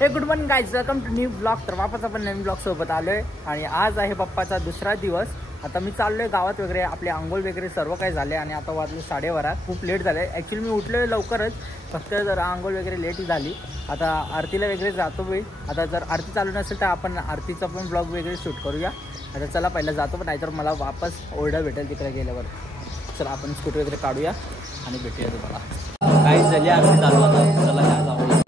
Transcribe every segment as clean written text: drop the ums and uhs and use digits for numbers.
हे good morning guys, welcome to new blog. तर वापस आपण नवीन ब्लॉग सोबत आलोय आणि आज आहे पप्पाचा दुसरा दिवस. आता मी चाललोय गावात वगैरे, आपले आंघोळ वगैरे सर्व काही झाले आणि आता वाजले 12:30. खूप लेट झाले ॲक्च्युली. मी उठलोय लवकरच, फक्त जर आंघोळ वगैरे लेट झाली. आता आरतीला वगैरे जातो मी. आता जर आरती चालू नसेल तर आपण आरतीचा पण ब्लॉग वगैरे शूट करूया. आता चला पहिला जातो, पण नाहीतर मला वापस ऑर्डर भेटेल तिकडे गेल्यावर. चला आपण स्कूटी वगैरे काढूया आणि भेटूया तुम्हाला. काही झाली आरती चालू आता, चला ह्या जाऊया.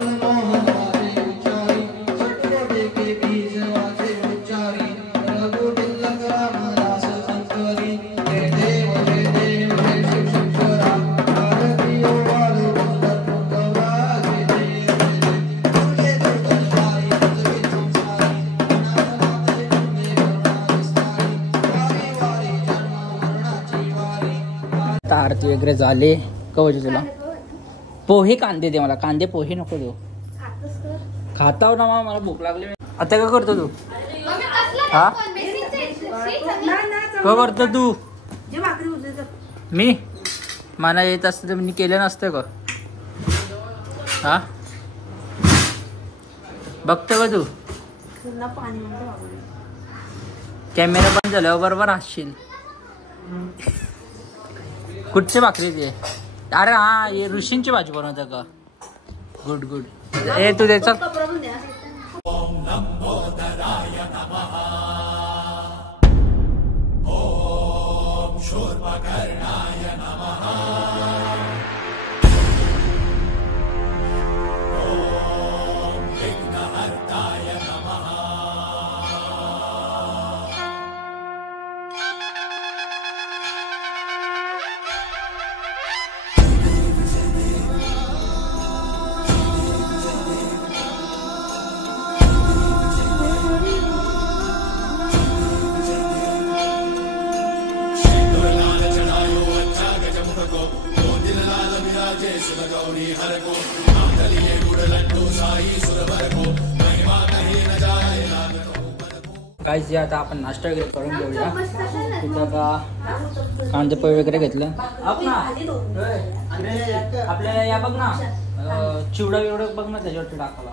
आरती वगैरे झाले. कवच तुला पोहे कांदे दे, मला कांदे पोहे नको देऊ. खाताव ना मला भूक लागली. आता काय करतो तू? हा काय करतो तू? मी मला येत असतं तर मी केलं नसतं का? हा बघतो का तू? कॅमेरा बंद झाल्यावर बरोबर हसशील. कुठची भाकरी ते? अरे हा, हे ऋषींची भाजी बनवतात का? Good good. ए तू त्याचा काय जे आता आपण नाश्ता वगैरे करून घेऊया. तिथं का कांदे पोहे वगैरे घेतलं. आपल्याला या बघ ना, चिवडा बिवडा बघ ना त्याच्यावरती टाकायला.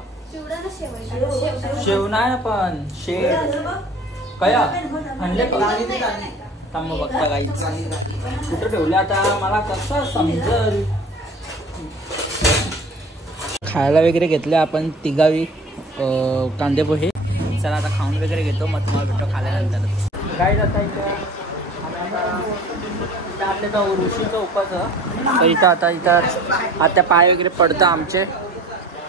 शेव नाही पण शेव कया आणले थांब बघता काही कुठं ठेवले आता मला कसं समजल. खायला वगैरे घेतले आपण तिघावी कांदे पोहे. चला आता खाऊन वगैरे घेतो, मग तुम्हाला भेटतो खाल्यानंतर. काय जाता इथं आपल्या ऋषीचं उपास. तर इथं आता पाय वगैरे पडतं आमचे.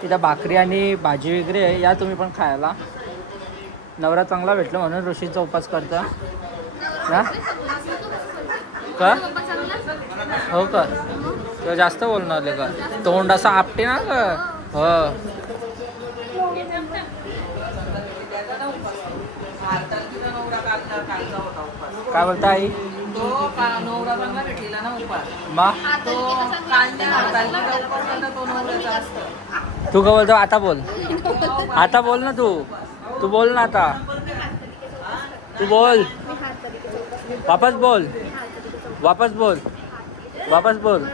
तिथं भाकरी आणि भाजी वगैरे आहे, या तुम्ही पण खायला. नवरा चांगला भेटलं म्हणून ऋषीचा उपास करता ना का? हो का? तेव्हा जास्त बोलणार का? तोंड असं आपटे ना का? हो. काय बोलता आई? तू काय बोलतो? आता बोल, आता बोल ना तू. तू बोल ना आता, तू बोल. वापस बोल, वापस बोल, वापस बोल.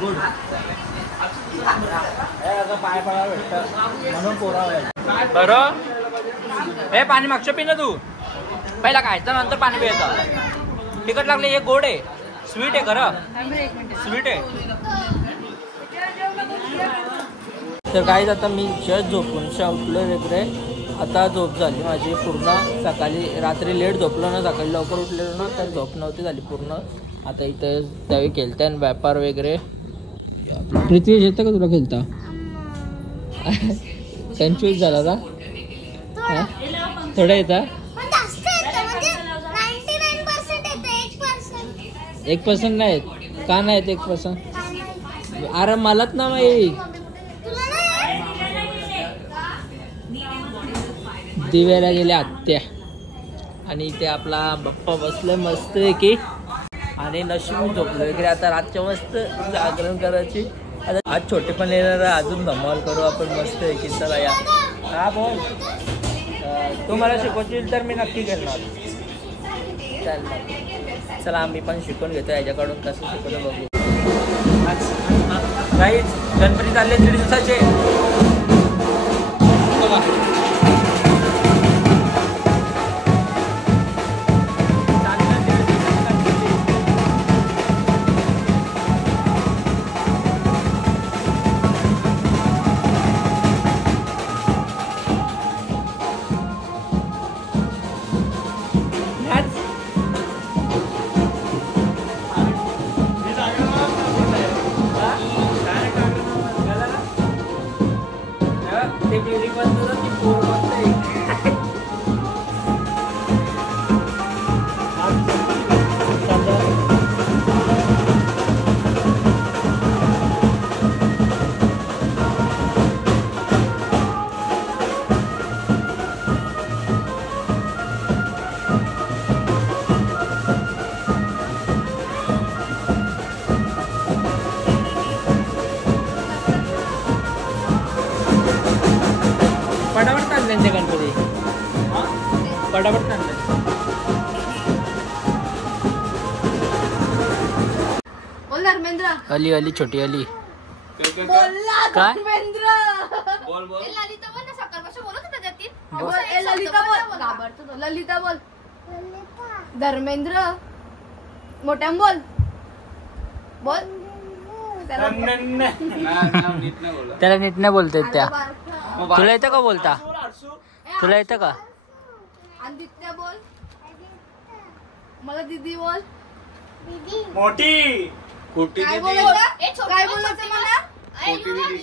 गुड. पाय पडायला भेटतं म्हणून पोरा बरं. हे पाणी मागचं पी ना तू. पहिला खायचं नंतर पाणी प्यायचं. तिखट लागले. हे गोड आहे, स्वीट आहे खरं, स्वीट आहे. तर काय आता मी जस्ट झोपून उठलो वगैरे. आता झोप झाली माझी पूर्ण. सकाळी रात्री लेट झोपलो ना, सकाळी लवकर उठलेलो ना, तर झोप नव्हती झाली पूर्ण. आता इथं त्यावेळी खेळते आणि व्यापार वगैरे. पृथ्वी येतं का तुला खेळता? 25 झाला का? थोडं येतं. 1% नाही का? नाही 1%. अरे मलाच ना माहीत. दिव्याला गेले आत्या आणि इथे आपला बाप्पा बसले मस्त आहे की. आणि नशीब झोपलो वगैरे. आता रातच्या मस्त जागरण करायची. आता आज छोटे पण येणार, अजून धमाल करू आपण मस्त आहे की. चला या. हा बोल. तू मला शिकवशील तर मी नक्की करणार. स्टाईल. चला आम्ही पण शिकून घेतो याच्याकडून कसं शिकवतो बघू. गाईज गणपती चालले 1.5 दिवसाचे. पटापट चालले ते गणपती. पटापट चालले. बोल धर्मेंद्र. अली अली छोटी अली. काय धर्मेंद्र. बोल बोल. ललिता बोल ना, सकाळपासून बोलत होता त्यातील. बोल ललिता बोल. घाबरतो तो. ललिता बोल. धर्मेंद्र मोठ्यान बोल. बोल. त्याला नीट नाही बोलता येत त्या. तुला येतं का बोलता? तुला येतं का? आदित्य बोल. मला दीदी बोल. मोठी कुठे काय बोलायचं? काय बोलायचं मला? छोटी बोल.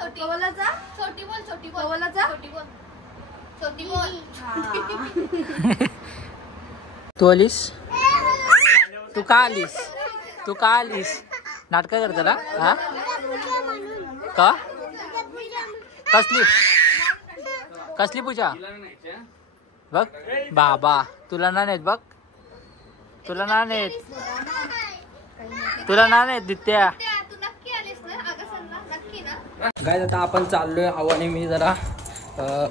छोटी बोलायचा. छोटी बोल. छोटी बोल. बोलायचा. छोटी बोल. छोटी बोल. तू आलीस? तू का आलीस? तू का आलीस? नाटक करता ना? हा का? कसली कसली पूजा बघ बाबा. तुला ना नेत बघ. तुला ना नेत. तुला ना नेत दित्या. काय आता आपण चाललोय आव्हाने मी जरा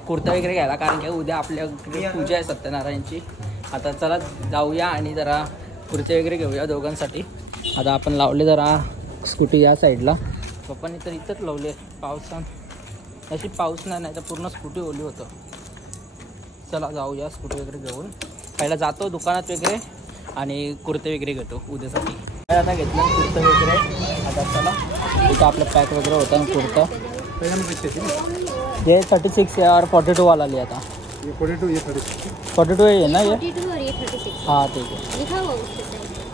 कुर्ता वगैरे घ्यायला, कारण की उद्या आपल्याकडे पूजा आहे सत्यनारायणची. आता चला जाऊया आणि जरा कुर्ते वगैरे घेऊया दोघांसाठी. आता आपण लावले जरा स्कूटी या साईडला. पप्पांनी तर इथंच लावले पावसात. अशी पाऊस नाही तर पूर्ण स्कूटी ओली होतं. चला जाऊया स्कूटी वगैरे घेऊन. पहिला जातो दुकानात वगैरे आणि कुर्ते वगैरे घेतो उद्यासाठी. आता घेतलं कुर्तं वगैरे. आता चला इथं आपलं पॅक वगैरे होतं ना कुर्तं. ये 36 है और 42 वाला लिया था. 42 है ना ये. हाँ ठीक है.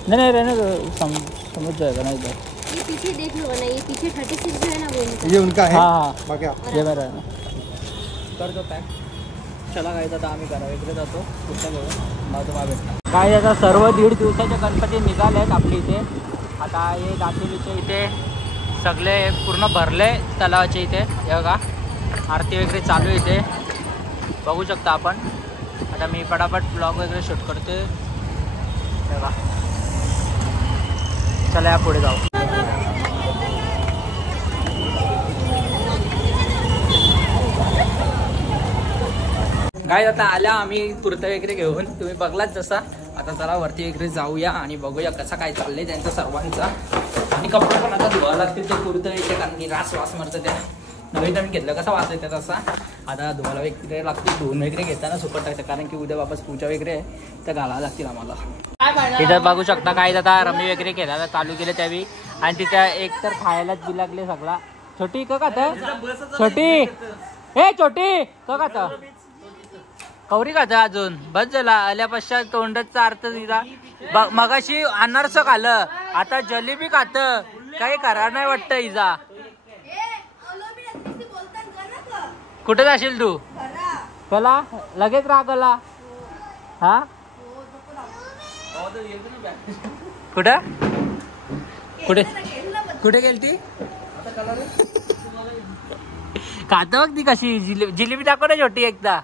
नहीं रहने समझ जाएगा ना इधर. ये पीछे देख लो ना, ये पीछे 36 जो है ना वो ये उनका है. हाँ ये मेरा है ना. कर दो पॅक. चला काय आता आम्ही करा इकडे जातो कुठल्या घेऊन मग तुम्हाला भेटणार. काय आता सर्व 1.5 दिवसाचे गणपती निघाले आहेत आपल्या इथे. आता हे दातेलीच्या इथे सगळे पूर्ण भरले तलावाच्या इथे. हे बघा आरती वगैरे चालू आहे इथे बघू शकता आपण. आता मी पटापट ब्लॉग वगैरे शूट करते. बघा चला या पुढे जाऊ. काय आता आल्या आम्ही कुर्ता वगैरे घेऊन. तुम्ही बघलाच जसा. आता चला वरती वगैरे जाऊया आणि बघूया कसा काय चाललंय त्यांचा सर्वांचा. आणि कपडे पण आता धुवा लागतील ते कुर्ता वगैरे, कारण की रास वास मरतं त्या. नवीन घेतलं कसा वास येतात तसा. आता धुवायला वगैरे लागतील. धुवून वगैरे घेताना सुकट टाकतं, कारण की उद्या वापस पूजा वगैरे आहे त्या घालायला लागतील आम्हाला. इथं बघू शकता काय आता रमी वगैरे केला चालू केलं त्यावेळी. आणि तिथे एक तर खायलाच बिलागले सगळा. छोटी का खात? छोटी हे छोटी का खात? कवरी खात अजून बस झाला. आल्या पश्चात तोंडाचा अर्थ तिचा. मगाशी अनारस खाल्लं, आता जलेबी खात. काही करा नाही वाटतं इजा. कुठे जाशील तू? चला लगेच रागला. हा कुठं कुठे कुठे गेलती? खात बघ ती कशी. जिलेबी दाखव ना छोटी. एकदा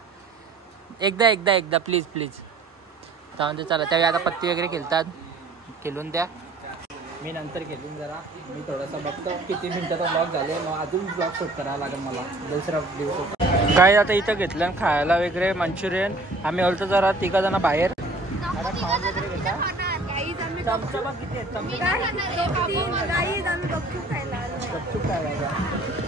प्लीज जाऊन दे. चला त्यावेळी आता पत्ती वगैरे खेळतात. खेळून द्या. मी नंतर घेऊन जरा मी थोडासा बघतो किती मिनिटाचा ब्लॉग झाले. मग अजून ब्लॉग शूट करायला लागेल मला दुसरा दिवस. काय आता इथं घेतलं खायला वगैरे मंचुरियन. आम्ही होतो जरा 3 जण बाहेर. आता खाऊन वगैरे घेता. चमचा किती आहेत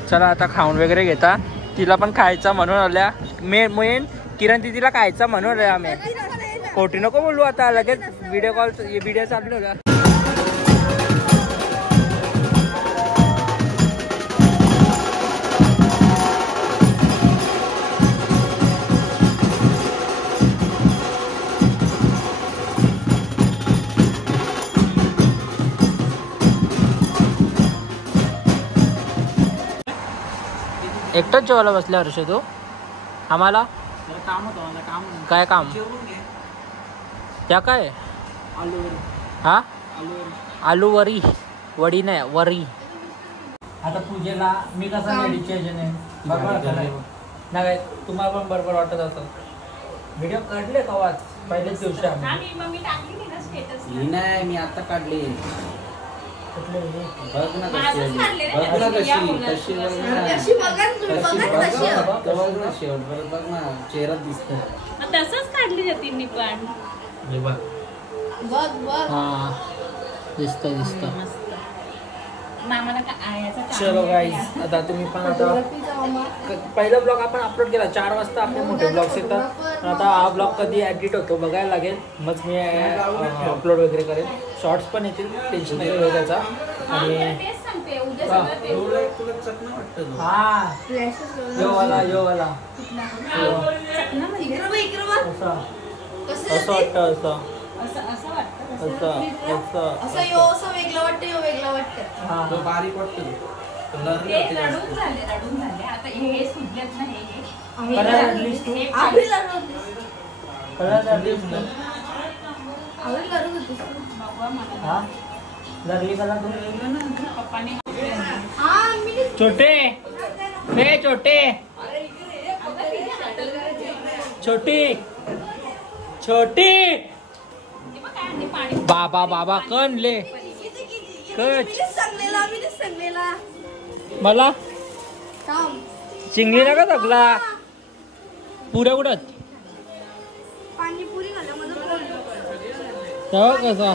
चला आता खाऊन वगैरे घेता. तिला पण खायचा म्हणून आल्या. मेन किरण दिदीला खायचा म्हणून आल्या आम्ही. खोटी नको बोलू आता, लगेच व्हिडिओ चालू होता. एकटाच जेवायला बसल्या हर्ष तू? आम्हाला काम होतं मला, काम काय काम? त्या काय हा आलू वरी वडी नाही वरी. आता पूजेला मी कसा मेडिटेशन आहे बरोबर ना काय तुम्हाला पण बरोबर वाटत असं. व्हिडिओ काढले का वाच पहिल्याच दिवशी आम्ही नाही मी आता काढली. बघ ना चेहरा दिसत तसंच काढली जाते मी पण. हा दिसत मामाला चलो गाईज आता तुम्ही पण आता पहिला ब्लॉग आपण अपलोड केला 4 वाजता. आपले मोठे ब्लॉग्स येतात. आता हा ब्लॉग कधी एडिट होतो बघायला लागेल, मग मी अपलोड वगैरे करेन. शॉर्ट्स पण येतील, टेन्शन नाही होईल त्याचा. आणि हा यो वाला असं वाटतं असं वेगळं वाटतं. हा बारीक वाटतं. रडून झाले आता हे सुटलेच नाही. छोटे हे छोटी बाबा कण ले कच मला चिंगली नका थकला पुऱ्या उडत कसा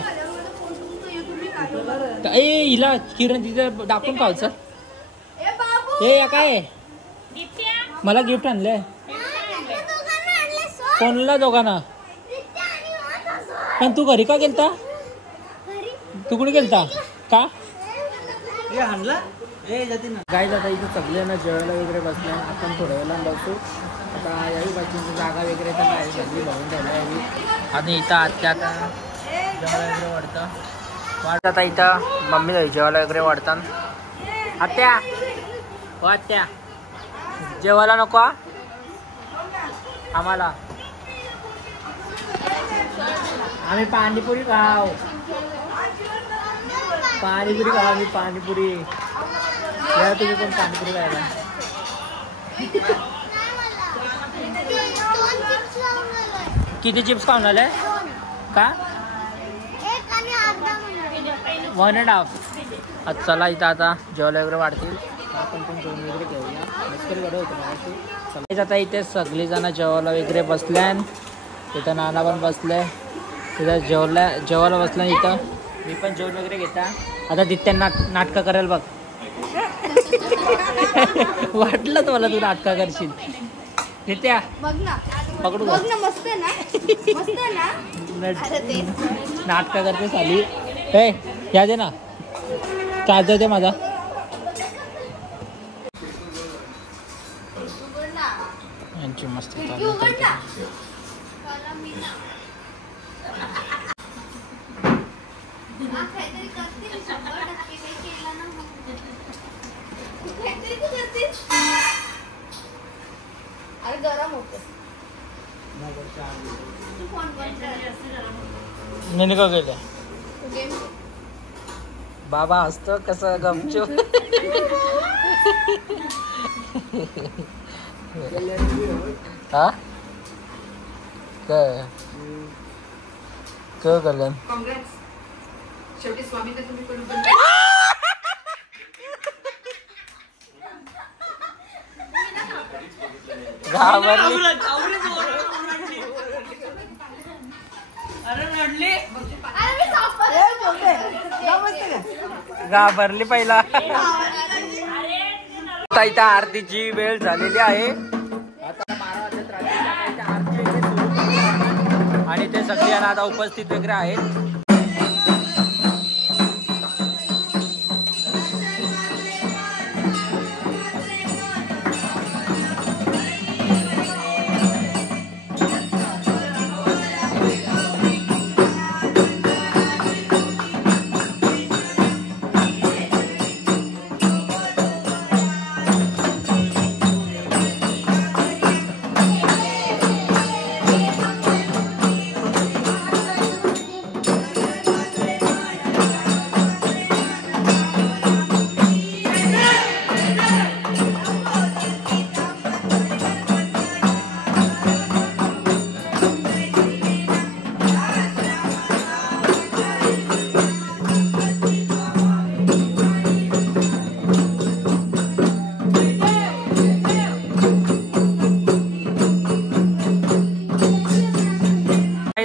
हिला किरण तिथे दाखवून खायचं. हे काय मला गिफ्ट आणलंय. कोणला दोघांना? पण तू घरी का गेलता? तू कुठे गेलता का? काय जाता इथे सगळे ना जेवायला वगैरे बसले. आपण थोड्या वेळा बसू. आता याही बाजूची जागा वगैरे तर नाही सगळी भरून ठेवला यावी. आणि इथं आत्या आता जेवायला वगैरे वाढतं आता इथं मम्मी जाई जेवायला वगैरे वाढतात. आत्या हो आत्या जेवायला नको आम्हाला? आम्ही पाणीपुरी खाऊ. आम्ही पाणीपुरी या तुम्ही पण पाणीपुरी खायला. किती चिप्स खाऊन आले का? 1.5. चला इथं आता जेवायला वगैरे वाढतील. आपण पण जेवण वगैरे घेऊया. मस्करी बरं होतं मला. आता इथे सगळी जण जेवायला वगैरे बसल्यान. इथं नाना पण बसले. तिथं जेवायला बसल्या. इथं मी पण जेवण वगैरे घेता. आता दित्यांना नाटकं करेल बघ. वाटलं मला तू नाटकं करशील. नित्या पकडू मस्त ना नाटकं करते साली. हे या दे ना चार्जर दे माझा. यांची मस्त चालू. अरे गरम होतं. नाही का गेलं बाबा हसतो कसं गमचो. हा काय कलन शेवटी स्वामीने तुम्ही पण घाबरली पहिला. इथं आरतीची वेळ झालेली आहे. आता 12 वाजत रात्री आरती वगैरे सुरू आणि ते सगळे जण आता उपस्थित वगैरे आहेत.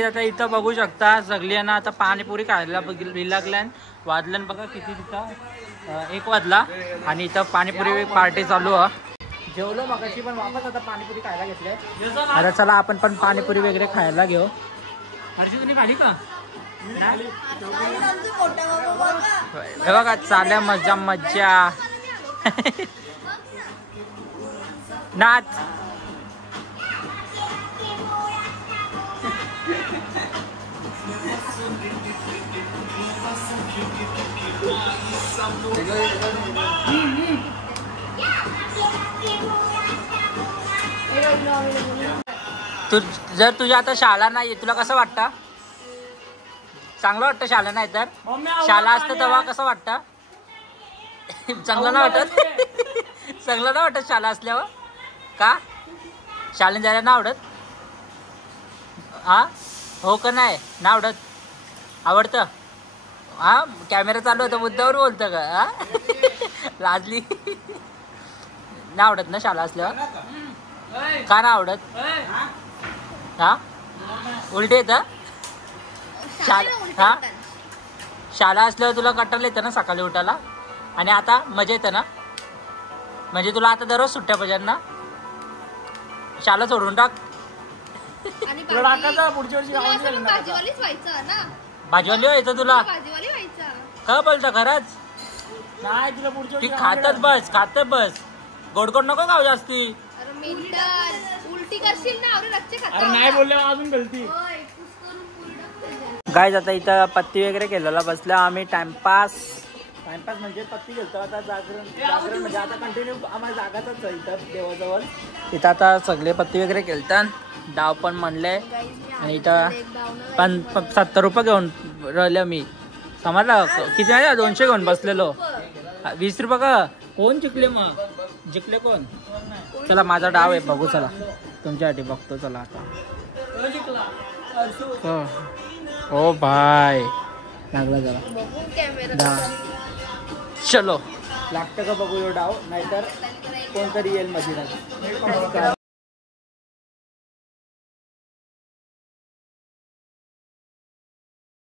आता इथं बघू शकता सगळ्यांना आता पाणीपुरी खायला लागल्या. वाजल्यान बघा किती तिथं 1 वाजला आणि इथं पाणीपुरी पार्टी चालू आहे. जेवलो मगाशी पण वापस आता पाणीपुरी खायला घेतले. आता चला आपण पण पाणीपुरी वगैरे खायला घेऊ. हर्षी तुम्ही खाली का? हे बघा चाल्या मजा मज्जा नाच. तू जर तुझ्या आता शाळा नाही तुला कसं वाटतं? चांगलं वाटतं शाळा नाही तर? शाळा असतं तेव्हा कसं वाटतं? चांगलं नाही वाटत? चांगलं नाही वाटत शाळा असल्यावर? का शाळेत जायला नाही आवडत? हा हो का नाही ना आवडत? आवडतं? हा कॅमेरा चालू होता मुद्द्यावर बोलतं का? हा लाजली नाही आवडत ना शाळा असल्यावर? का नाही आवडत? हा उलटे येतं हा शाळा असल्यावर तुला कंटाळा येतं ना सकाळी उठायला आणि आता मजा येतं ना? म्हणजे तुला आता दररोज सुट्ट्या पाहिजे ना? शाळा सोडून टाक. पुढच्या वर्षी भाजीवाली व्हायचं तुला? का बोलता खरंच? नाही तुला पुढच्या ती खातच बस गोड गोड नको खाऊ जास्ती. उलटी करशील ना अरे नाही बोलले अजून गलती. गाईज आता इथं पत्ती वगैरे केलेला बसल्या आम्ही टाइमपास म्हणजे पत्ती घेतो. आता जागरण म्हणजे आता कंटिन्यू आम्हाला जागाच आहे इथं देवाजवळ. इथं आता सगळे पत्ती वगैरे केलतात. डाव पण म्हणले आणि इथं पण 70 रुपये घेऊन राहिले मी. समजलं किती आहे? 200 घेऊन बसलेलो. 20 रुपये का? कोण जिंकले मग? जिंकले कोण? चला माझा डाव आहे बघू. चला तुमच्यासाठी बघतो. चला आता ओ भाई लागला जरा. चलो लागतं का बघू डाव नाहीतर कोणतरी येईल मध्ये.